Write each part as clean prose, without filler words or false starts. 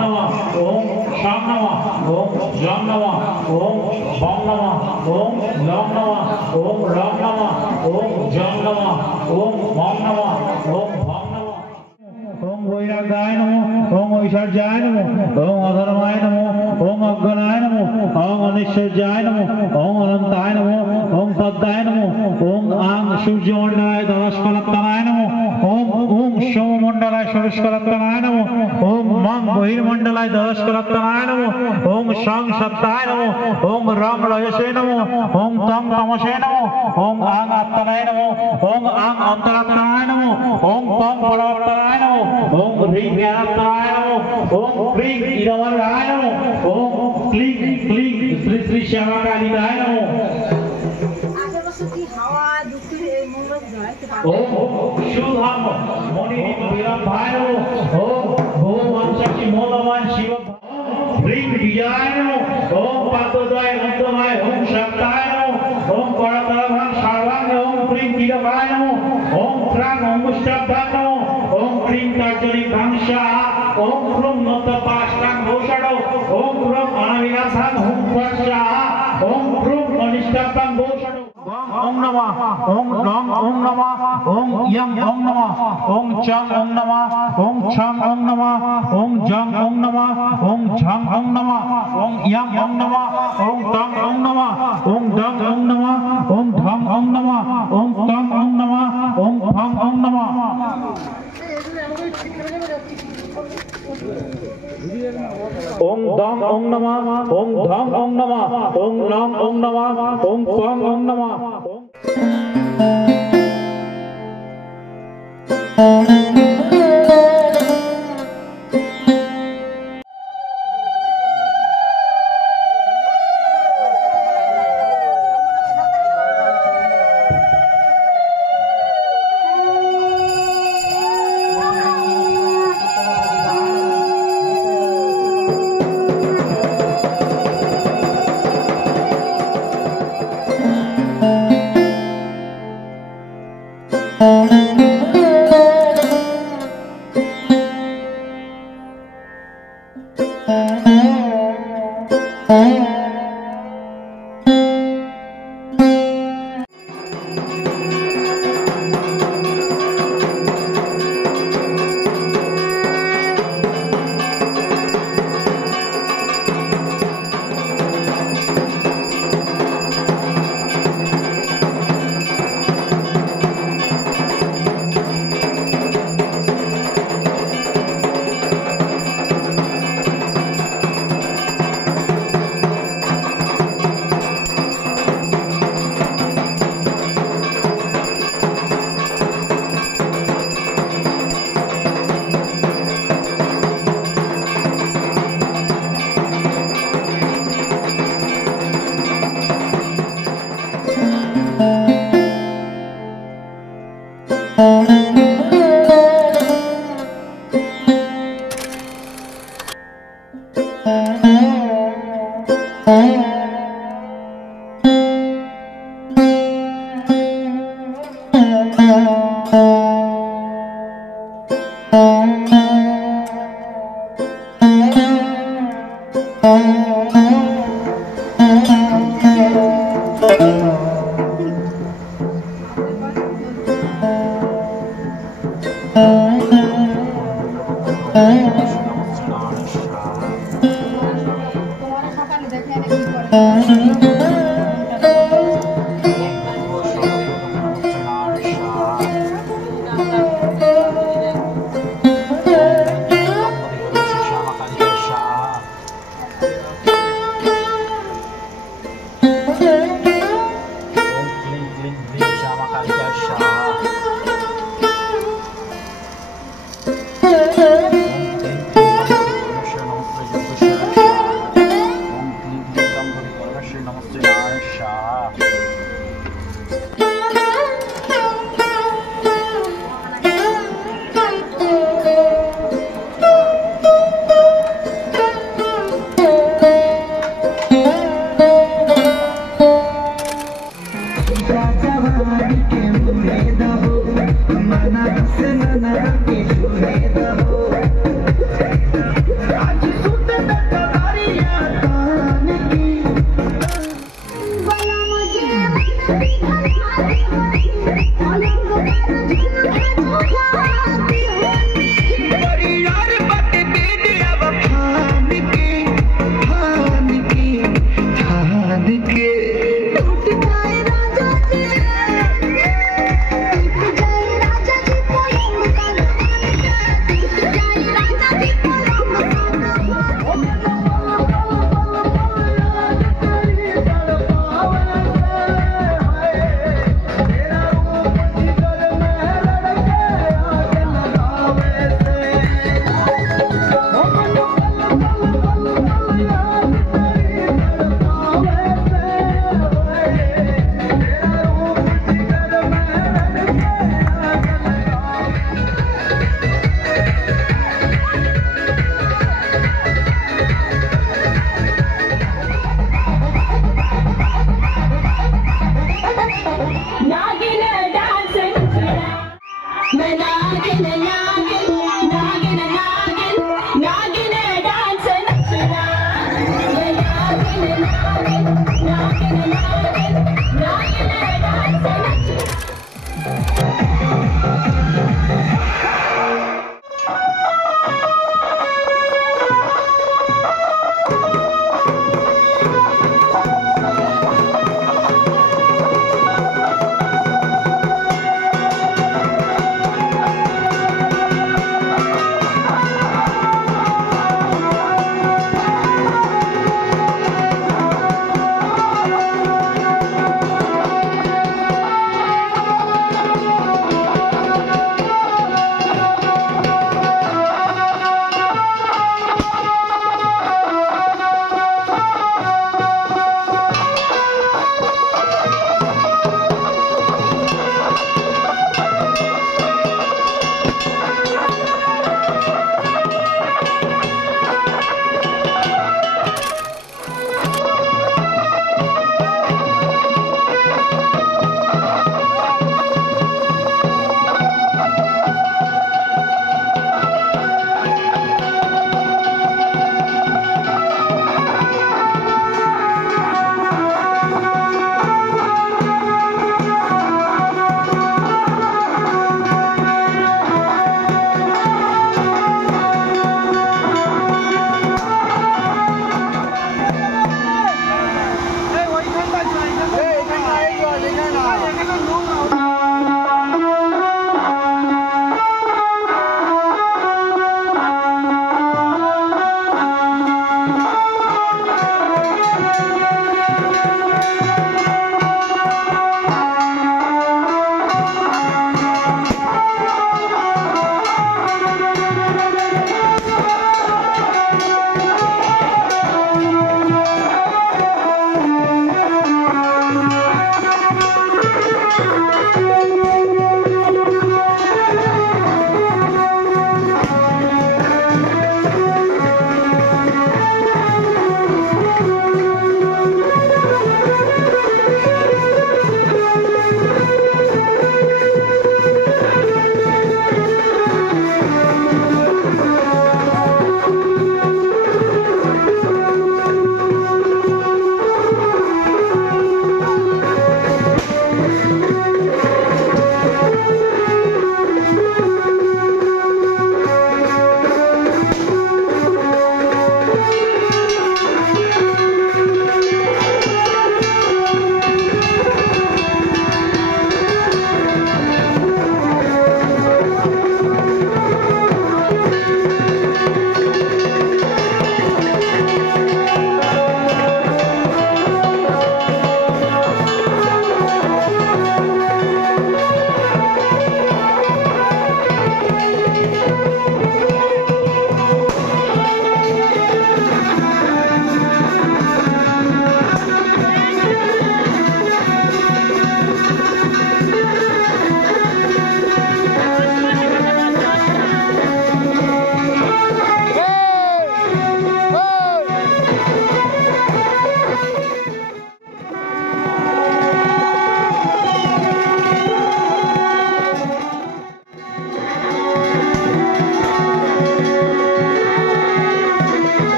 नमः ओम शाम नमः ओम जम नमः ओम बम नमः ओम लम नमः ओम रम नमः ओम जम नमः ओम बम नमः ओम भम नमः ओम वैराग्याय नमः ओम ऐश्वर्याय नमः ओम अधर्माय नमः ओम अज्ञानाय नमः ओम अनिश्चयाय नमः ओम अनंताय नमः ओम पद्माय नमः ओम आंग सूर्यमंडलाय दशकलत्तनाय नमः ओम सोममंडलाय षोडशकलत्तनाय नमः ओम मंग बहिर्मंडलाय दशकलत्तनाय नमः ओम शं सत्ताय नमः ओम रम रजसे नमः ओम तम तमसे नमः ओम आंग आत्तनाय नमः ओम आंग अंतरात्तनाय नमः ओम पं परात्तनाय नमः ओम ह्रीं ज्ञानात्तनाय नमः ओम क्लीं ईरवराय नमः ओम क्लीं क्लीं श्री श्री श्यामाकालिकाय नमः ओम शुद्धाम मोनिनी विरंभाय नमः ओम भगवान मोलवान शिव ह्रीं विजयाय नमः ओम पादोदय अंतमाय ओम शक्ताय नमः ओम परतरभां सर्वांग ओम क्लीं कीलकाय नमः ओम क्रां ओम मुष्टाभ्यां नमः ओम क्लीं तर्जनी भांसा ओम क्रूं नतपाष्टां घोषणो ओम क्रूं अनाविनाशां हुं वर्षा ओम क्रूं अनिष्टाभ्यां घोषणो ओम नमः ओम नम ओम नमः ओम यम ओम नमः ओम चम ओम नमः ओम छम ओम नमः ओम जम ओम नमः ओम झम ओम नमः ओम यम ओम नमः ओम तम ओम नमः ओम दम ओम नमः ओम धम ओम नमः ओम तम ओम नमः ओम फम ओम नमः ओम दम ओम नमः ओम धम ओम नमः ओम नम ओम नमः ओम फम ओम नमः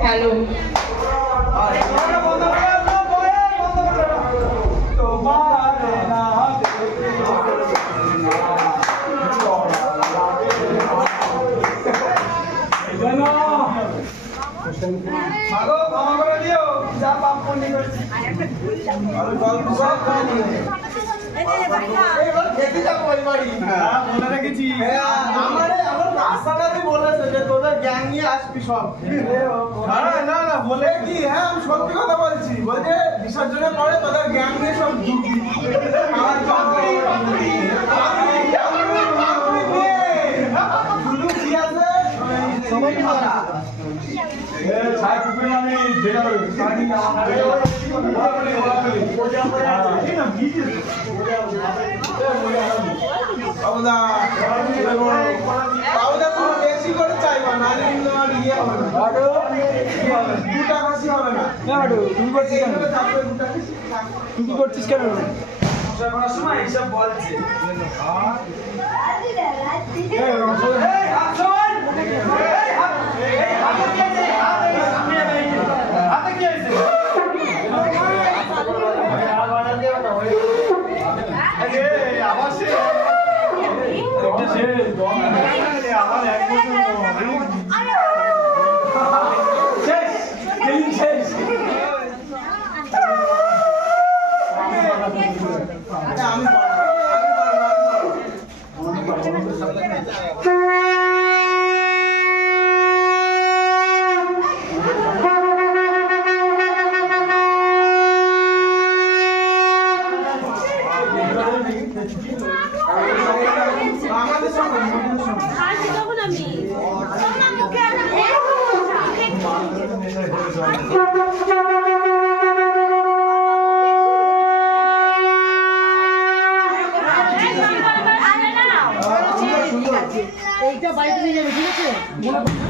হ্যালো সত্যি কথা বলছি বলছে বিসর্জনের পরে তোদের গ্যাং নিয়ে সব বেশি করে চাইবা না ইয়ে হবে না দুটা হাসি হবে না তুমি করছিস কেন সময় এইসব বলছে এইটা বাড়িতে নিয়ে যাবে ঠিক আছে।